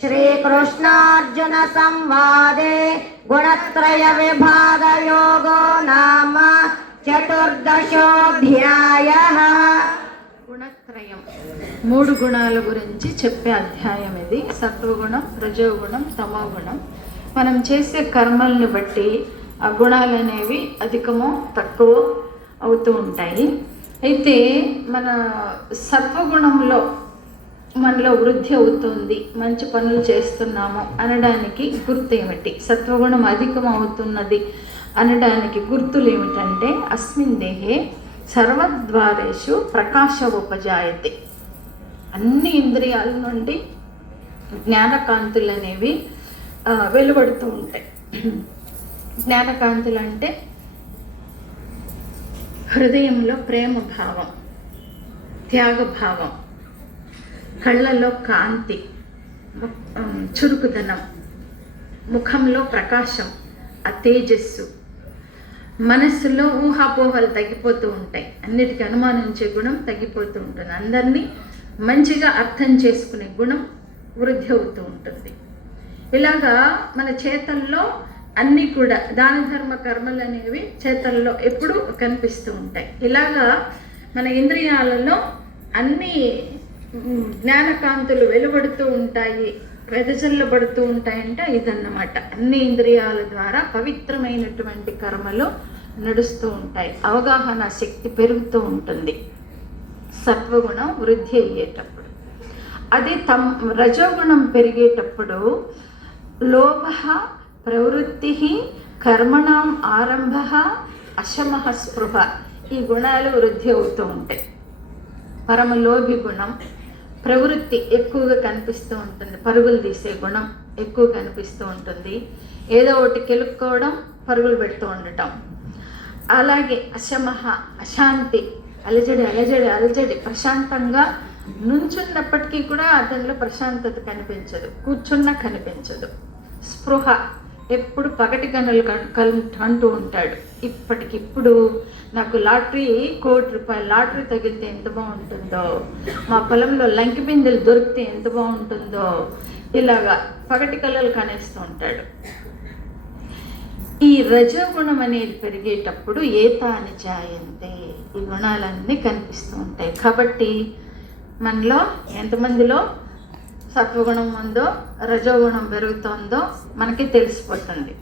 श्रीकृष्णार्जुन संवादे गुणत्रय विभाग योगो नाम चतुर्दशोऽध्यायः। గుణత్రయం మూడు గుణాల గురించి చెప్పే అధ్యాయం ఇది. సత్వగుణం, రజోగుణం, తమోగుణం. మనం చేసే కర్మల్ని బట్టి ఆ గుణాలు అనేవి అధికమో తక్కువ అవుతూ ఉంటాయి. అయితే మన సత్వగుణంలో మనలో వృద్ధి అవుతుంది, మంచి పనులు చేస్తున్నాము అనడానికి గుర్తు ఏమిటి? సత్వగుణం అధికం అవుతున్నది అనడానికి గుర్తులు ఏమిటంటే, అస్మిన్ దేహే సర్వద్వారేషు ప్రకాశ ఉపజాయతే. అన్ని ఇంద్రియాల నుండి జ్ఞానకాంతులు అనేవి వెలువడుతూ ఉంటాయి. జ్ఞానకాంతులు అంటే హృదయంలో ప్రేమ భావం, త్యాగభావం, కళ్ళలో కాంతి, చురుకుదనం, ముఖంలో ప్రకాశం, ఆ తేజస్సు, మనస్సులో ఊహాపోహాలు తగ్గిపోతూ ఉంటాయి. అన్నిటికీ అనుమానించే గుణం తగ్గిపోతూ ఉంటుంది. అందరినీ మంచిగా అర్థం చేసుకునే గుణం వృద్ధి అవుతూ ఉంటుంది. ఇలాగా మన చేతల్లో అన్నీ కూడా దాన ధర్మ కర్మలు అనేవి చేతల్లో ఎప్పుడూ కనిపిస్తూ ఉంటాయి. ఇలాగా మన ఇంద్రియాలలో అన్నీ జ్ఞానకాంతులు వెలువడుతూ ఉంటాయి, వెదజల్లబడుతూ ఉంటాయంటే ఇదన్నమాట. అన్ని ఇంద్రియాల ద్వారా పవిత్రమైనటువంటి కర్మలు నడుస్తూ ఉంటాయి. అవగాహన శక్తి పెరుగుతూ ఉంటుంది సత్వగుణం వృద్ధి అయ్యేటప్పుడు. అది రజోగుణం పెరిగేటప్పుడు లోభ ప్రవృత్తి, కర్మణం ఆరంభ, అశమః స్పృహ, ఈ గుణాలు వృద్ధి అవుతూ ఉంటాయి. పరమలోభి గుణం, ప్రవృత్తి ఎక్కువగా కనిపిస్తూ ఉంటుంది, పరుగులు తీసే గుణం ఎక్కువ కనిపిస్తూ ఉంటుంది. ఏదో ఒకటి కెలుక్కోవడం, పరుగులు పెడుతూ ఉండటం. అలాగే అశమః, అశాంతి, అలజడి అలజడి అలజడి, ప్రశాంతంగా నుంచున్నప్పటికీ కూడా అతనిలో ప్రశాంతత కనిపించదు, కూర్చున్నా కనిపించదు. స్పృహ, ఎప్పుడు పగటి గనులు అంటూ ఉంటాడు. ఇప్పటికిప్పుడు నాకు లాటరీ, ₹1,00,00,000 లాటరీ తగిలితే ఎంత బాగుంటుందో, మా పొలంలో లంకి బిందెలు దొరికితే ఎంత బాగుంటుందో, ఇలాగా పగటి కళలు కనేస్తూ ఉంటాడు. ఈ రజోగుణం అనేది పెరిగేటప్పుడు ఏతాని జాయంతే, ఈ గుణాలన్నీ కనిపిస్తూ ఉంటాయి. కాబట్టి మనలో ఎంతమందిలో సత్వగుణం ఉందో, రజోగుణం పెరుగుతుందో మనకి తెలిసిపోతుంది.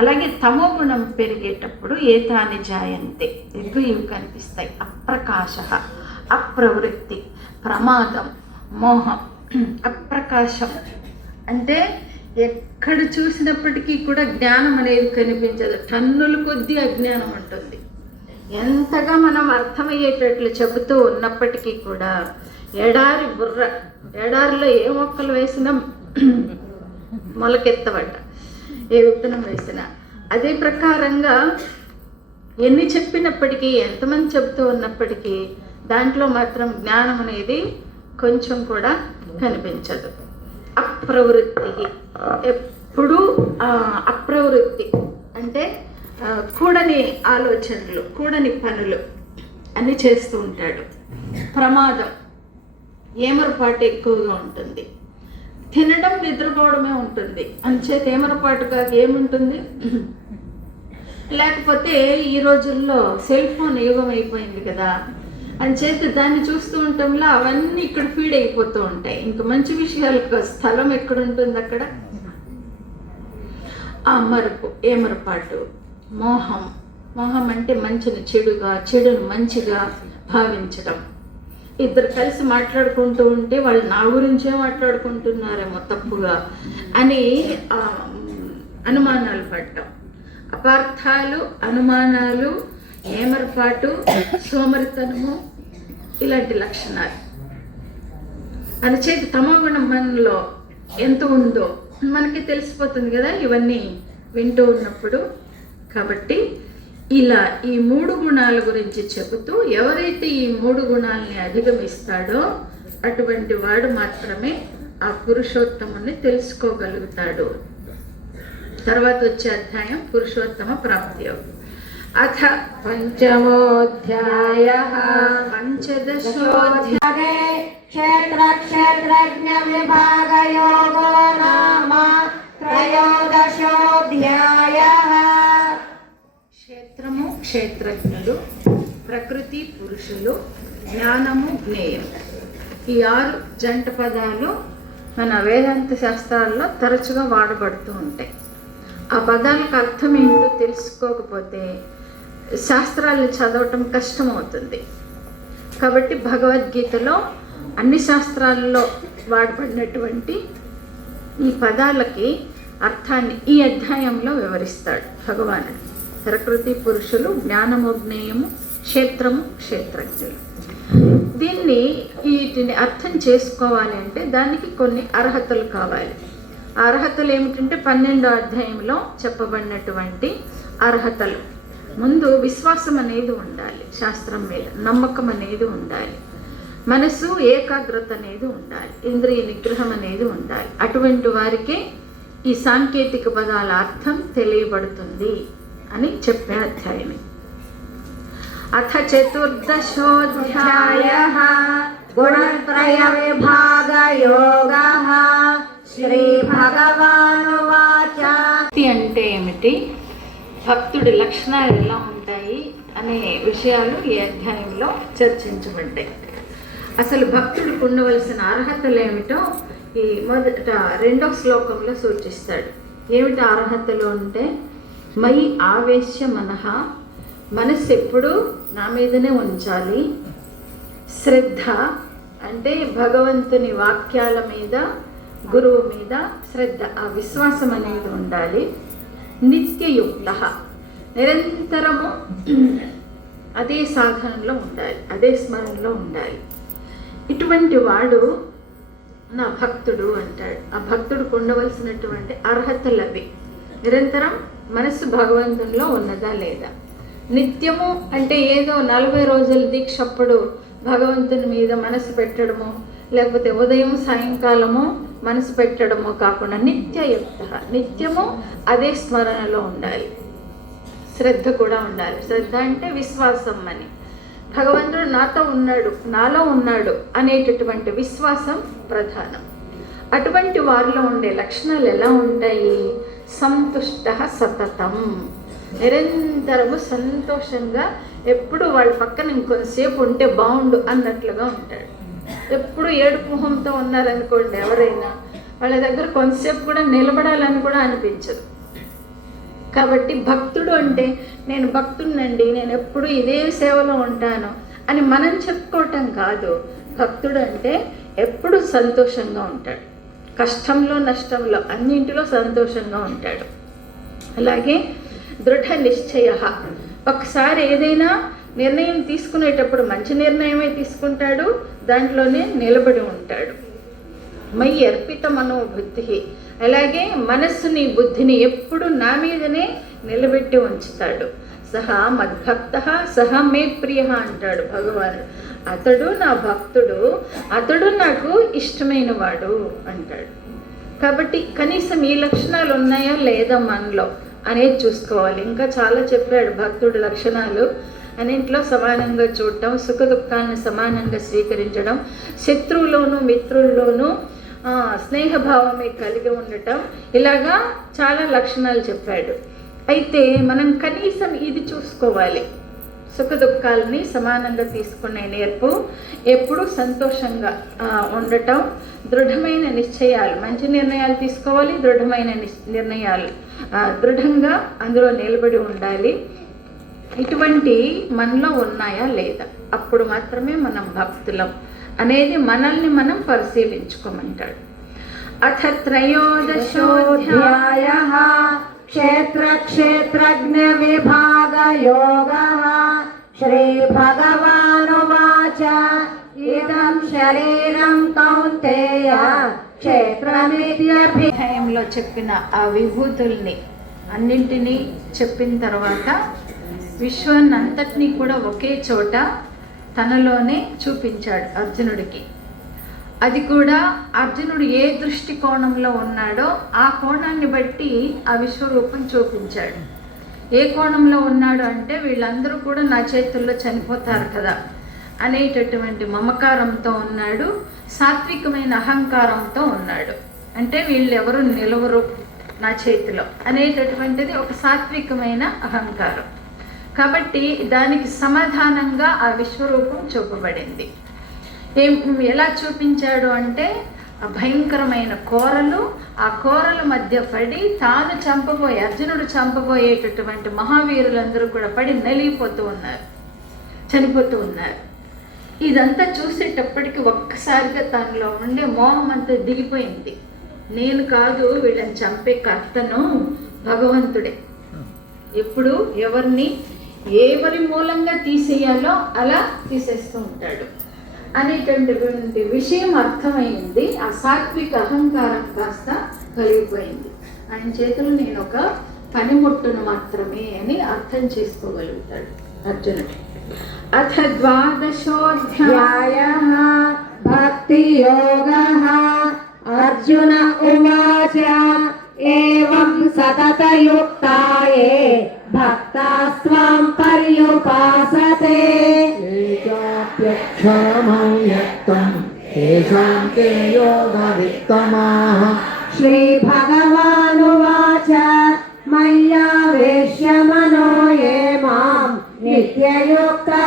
అలాగే తమోగుణం పెరిగేటప్పుడు ఏతాని జాయంతే, ఇవి కనిపిస్తాయి. అప్రకాశ, అప్రవృత్తి, ప్రమాదం, మోహం. అప్రకాశం అంటే ఎక్కడ చూసినప్పటికీ కూడా జ్ఞానం అనేది కనిపించదు, టన్నుల కొద్దీ అజ్ఞానం ఉంటుంది. ఎంతగా మనం అర్థమయ్యేటట్లు చెబుతూ ఉన్నప్పటికీ కూడా ఎడారి బుర్ర, ఎడారిలో ఏ మొక్కలు వేసినా మొలకెత్తబడ్డ, ఏ విత్తనం వేసినా అదే ప్రకారంగా ఎన్ని చెప్పినప్పటికీ, ఎంతమంది చెబుతూ ఉన్నప్పటికీ దాంట్లో మాత్రం జ్ఞానం అనేది కొంచెం కూడా కనిపించదు. అప్రవృత్తి, ఎప్పుడూ అప్రవృత్తి అంటే కూడని ఆలోచనలు, కూడని పనులు అన్నీ చేస్తూ ఉంటాడు. ప్రమాదం, ఏమరపాటు ఎక్కువగా ఉంటుంది. తినడం, నిద్రపోవడమే ఉంటుంది. అంచేత ఏమరపాటుగా ఏముంటుంది? లేకపోతే ఈ రోజుల్లో సెల్ ఫోన్ యుగం అయిపోయింది కదా, అంచేత దాన్ని చూస్తూ ఉండటంలో అవన్నీ ఇక్కడ ఫీడ్ అయిపోతూ ఉంటాయి. ఇంకా మంచి విషయాలకు స్థలం ఎక్కడుంటుంది అక్కడ? ఆ మరుపు, ఏమరపాటు, మోహం. మోహం అంటే మంచిని చెడుగా, చెడును మంచిగా భావించడం. ఇద్దరు కలిసి మాట్లాడుకుంటూ ఉంటే వాళ్ళు నా గురించే మాట్లాడుకుంటున్నారేమో తప్పుగా అని అనుమానాలు పడటం. అపార్థాలు, అనుమానాలు, ఏమరపాటు, సోమరితనము, ఇలాంటి లక్షణాలు. అందుచేత తమోగుణం మనలో ఎంత ఉందో మనకి తెలిసిపోతుంది కదా ఇవన్నీ వింటూ ఉన్నప్పుడు. కాబట్టి ఇలా ఈ మూడు గుణాల గురించి చెబుతూ, ఎవరైతే ఈ మూడు గుణాలని అధిగమిస్తాడో అటువంటి వాడు మాత్రమే ఆ పురుషోత్తముని తెలుసుకోగలుగుతాడు. తర్వాత వచ్చే అధ్యాయం పురుషోత్తమ ప్రాప్తి. అథ పంచమోధ్యాయః. పంచదశోధ్యాయే क्षेत्रक्षेत्रज्ञविभागयोगो नाम त्रयोदशोऽध्यायः। క్షేత్రము క్షేత్రజ్ఞుడు, ప్రకృతి పురుషులు, జ్ఞానము జ్ఞేయం. ఈ 6 జంట పదాలు మన వేదాంత శాస్త్రాల్లో తరచుగా వాడబడుతూ ఉంటాయి. ఆ పదాలకు అర్థం ఏంటో తెలుసుకోకపోతే శాస్త్రాలను చదవటం కష్టమవుతుంది. కాబట్టి భగవద్గీతలో అన్ని శాస్త్రాల్లో వాడబడినటువంటి ఈ పదాలకి అర్థాన్ని ఈ అధ్యాయంలో వివరిస్తాడు భగవానుడు. ప్రకృతి పురుషులు, జ్ఞానము జ్ఞేయము, క్షేత్రము క్షేత్రజ్ఞులు. వీటిని అర్థం చేసుకోవాలి అంటే దానికి కొన్ని అర్హతలు కావాలి. ఆ అర్హతలు ఏమిటంటే 12వ అధ్యాయంలో చెప్పబడినటువంటి అర్హతలు. ముందు విశ్వాసం అనేది ఉండాలి, శాస్త్రం మీద నమ్మకం అనేది ఉండాలి, మనసు ఏకాగ్రత అనేది ఉండాలి, ఇంద్రియ నిగ్రహం అనేది ఉండాలి. అటువంటి వారికే ఈ సాంకేతిక పదాల అర్థం తెలియబడుతుంది అని చెప్పే అధ్యాయమే. అథ చతుర్దశోऽధ్యాయః గుణత్రయవిభాగయోగः. శ్రీభగవానువాచ. అంటే ఏమిటి, భక్తుడి లక్షణాలు ఎలా ఉంటాయి అనే విషయాలు ఈ అధ్యాయంలో చర్చించబడ్డాయి. అసలు భక్తుడికి ఉండవలసిన అర్హతలు ఏమిటో ఈ 2వ శ్లోకంలో సూచిస్తాడు. ఏమిటి అర్హతలు అంటే, మయి ఆవేశ్య మనః, మనస్సు ఎప్పుడూ నా మీదనే ఉంచాలి. శ్రద్ధ అంటే భగవంతుని వాక్యాల మీద, గురువు మీద శ్రద్ధ, ఆ విశ్వాసం అనేది ఉండాలి. నిత్యయుక్త, నిరంతరము అదే సాధనలో ఉండాలి, అదే స్మరణలో ఉండాలి. ఇటువంటి వాడు నా భక్తుడు అంటాడు. ఆ భక్తుడికి ఉండవలసినటువంటి అర్హతలు అవి. నిరంతరం మనసు భగవంతునిలో ఉన్నదా లేదా. నిత్యము అంటే ఏదో 40 రోజుల దీక్షప్పుడు భగవంతుని మీద మనసు పెట్టడము, లేకపోతే ఉదయం సాయంకాలము మనసు పెట్టడము కాకుండా నిత్యయుక్త, నిత్యము అదే స్మరణలో ఉండాలి. శ్రద్ధ కూడా ఉండాలి. శ్రద్ధ అంటే విశ్వాసం అని. భగవంతుడు నాతో ఉన్నాడు, నాలో ఉన్నాడు అనేటటువంటి విశ్వాసం ప్రధానం. అటువంటి వారిలో ఉండే లక్షణాలు ఎలా ఉంటాయి? సంతుష్ట సతతం, నిరంతరము సంతోషంగా, ఎప్పుడు వాళ్ళ పక్కన ఇంకొంతసేపు ఉంటే బాగుండు అన్నట్లుగా ఉంటాడు. ఎప్పుడు ఏడుపు మొహంతో ఉన్నారనుకోండి ఎవరైనా, వాళ్ళ దగ్గర కొంతసేపు కూడా నిలబడాలని కూడా అనిపించదు. కాబట్టి భక్తుడు అంటే నేను భక్తుడినండి, నేను ఎప్పుడు ఇదే సేవలో ఉంటాను అని మనం చెప్పుకోవటం కాదు. భక్తుడు అంటే ఎప్పుడు సంతోషంగా ఉంటాడు, కష్టంలో నష్టంలో అన్నింటిలో సంతోషంగా ఉంటాడు. అలాగే దృఢ నిశ్చయ, ఒకసారి ఏదైనా నిర్ణయం తీసుకునేటప్పుడు మంచి నిర్ణయమే తీసుకుంటాడు, దాంట్లోనే నిలబడి ఉంటాడు. మై అర్పిత మనోబుద్ధి, అలాగే మనస్సుని బుద్ధిని ఎప్పుడు నా మీదనే నిలబెట్టి ఉంచుతాడు. సహా మద్భక్త సహ మే ప్రియ అంటాడు భగవానుడు. అతడు నా భక్తుడు, అతడు నాకు ఇష్టమైన వాడు అంటాడు. కాబట్టి కనీసం ఈ లక్షణాలు ఉన్నాయా లేదా మనలో అనేది చూసుకోవాలి. ఇంకా చాలా చెప్పాడు భక్తుడి లక్షణాలు. అన్నింట్లో సమానంగా చూడటం, సుఖ దుఃఖాలను సమానంగా స్వీకరించడం, శత్రువులోను మిత్రుల్లోనూ స్నేహభావమే కలిగి ఉండటం, ఇలాగా చాలా లక్షణాలు చెప్పాడు. అయితే మనం కనీసం ఇది చూసుకోవాలి, సుఖ దుఃఖాలని సమానంగా తీసుకునే నేర్పు, ఎప్పుడు సంతోషంగా ఉండటం, దృఢమైన నిశ్చయాలు, మంచి నిర్ణయాలు తీసుకోవాలి, దృఢమైన నిర్ణయాలు, దృఢంగా అందులో నిలబడి ఉండాలి. ఇటువంటి మనలో ఉన్నాయా లేదా, అప్పుడు మాత్రమే మనం భక్తులం అనేది మనల్ని మనం పరిశీలించుకోమంటాడు. అథ త్రయోదశోऽధ్యాయః క్షేత్రక్షేత్రజ్ఞ విభాగ యోగః. శ్రీభగవానువాచ. ఇదం శరీరం కౌంతేయ క్షేత్రమిత్యభి. అధ్యాయంలో చెప్పిన ఆ విభూతుల్ని అన్నింటినీ చెప్పిన తర్వాత విశ్వాన్ని అంతటినీ కూడా ఒకే చోట తనలోనే చూపించాడు అర్జునుడికి. అది కూడా అర్జునుడు ఏ దృష్టికోణంలో ఉన్నాడో ఆ కోణాన్ని బట్టి ఆ విశ్వరూపం చూపించాడు. ఏ కోణంలో ఉన్నాడు అంటే, వీళ్ళందరూ కూడా నా చేతుల్లో చనిపోతారు కదా అనేటటువంటి మమకారంతో ఉన్నాడు, సాత్వికమైన అహంకారంతో ఉన్నాడు. అంటే వీళ్ళెవరు నిలవరు నా చేతిలో అనేటటువంటిది ఒక సాత్వికమైన అహంకారం. కాబట్టి దానికి సమాధానంగా ఆ విశ్వరూపం చూపబడింది. ఎలా చూపించాడు అంటే ఆ భయంకరమైన కోరలు, ఆ కోరల మధ్య పడి తాను అర్జునుడు చంపబోయేటటువంటి మహావీరులందరూ కూడా పడి నలిగిపోతూ ఉన్నారు, చనిపోతూ ఉన్నారు. ఇదంతా చూసేటప్పటికి ఒక్కసారిగా తనలో ఉండే మోహం అంతా దిగిపోయింది. నేను కాదు వీళ్ళని చంపే కర్తను, భగవంతుడే. ఎప్పుడు ఎవరి మూలంగా తీసేయాలో అలా తీసేస్తూ ఉంటాడు అనేటటువంటి విషయం అర్థమైంది. ఆ సాత్విక అహంకారం కాస్త కలిగిపోయింది. ఆయన చేతులు నేను ఒక పనిముట్టును మాత్రమే అని అర్థం చేసుకోగలుగుతాడు అర్జునుడు. అథ ద్వాదశోధ్యాయః భక్తి యోగః. అర్జున ఉవాచ ఏవం సతతయుక్తాయే భక్తాస్త్వాం పర్యుపాసతే ఏకాప్యక్షరమవ్యక్తం తేషాం తే యోగవిత్తమాః. శ్రీభగవానువాచ మయ్యావేశ్య మనో ఏ మాం నిత్యయుక్తా